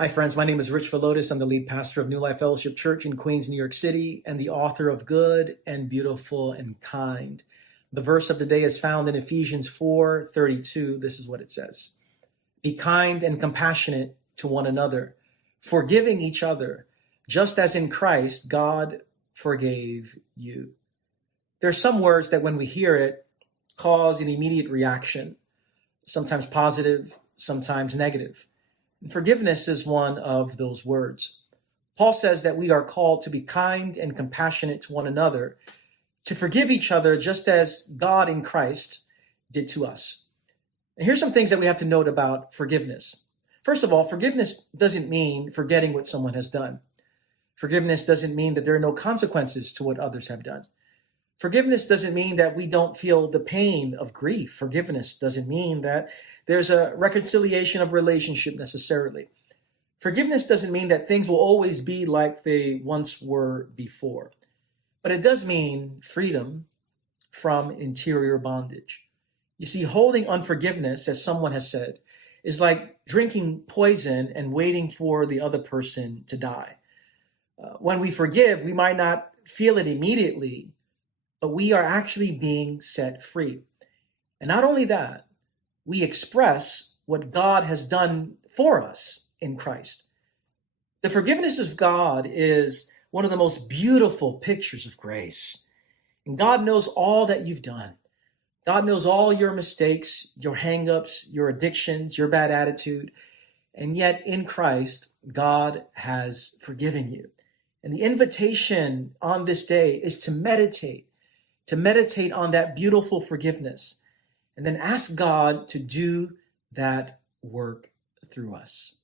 Hi, friends. My name is Rich Velotis. I'm the lead pastor of New Life Fellowship Church in Queens, New York City, and the author of Good and Beautiful and Kind. The verse of the day is found in Ephesians 4:32. This is what it says. Be kind and compassionate to one another, forgiving each other, just as in Christ God forgave you. There are some words that when we hear it cause an immediate reaction, sometimes positive, sometimes negative. And forgiveness is one of those words. Paul says that we are called to be kind and compassionate to one another, to forgive each other just as God in Christ did to us. And here's some things that we have to note about forgiveness. First of all, forgiveness doesn't mean forgetting what someone has done. Forgiveness doesn't mean that there are no consequences to what others have done. Forgiveness doesn't mean that we don't feel the pain of grief. Forgiveness doesn't mean that there's a reconciliation of relationship necessarily. Forgiveness doesn't mean that things will always be like they once were before. But it does mean freedom from interior bondage. You see, holding unforgiveness, as someone has said, is like drinking poison and waiting for the other person to die. When we forgive, we might not feel it immediately, but we are actually being set free. And not only that, we express what God has done for us in Christ. The forgiveness of God is one of the most beautiful pictures of grace. And God knows all that you've done. God knows all your mistakes, your hangups, your addictions, your bad attitude. And yet in Christ, God has forgiven you. And the invitation on this day is to meditate on that beautiful forgiveness, and then ask God to do that work through us.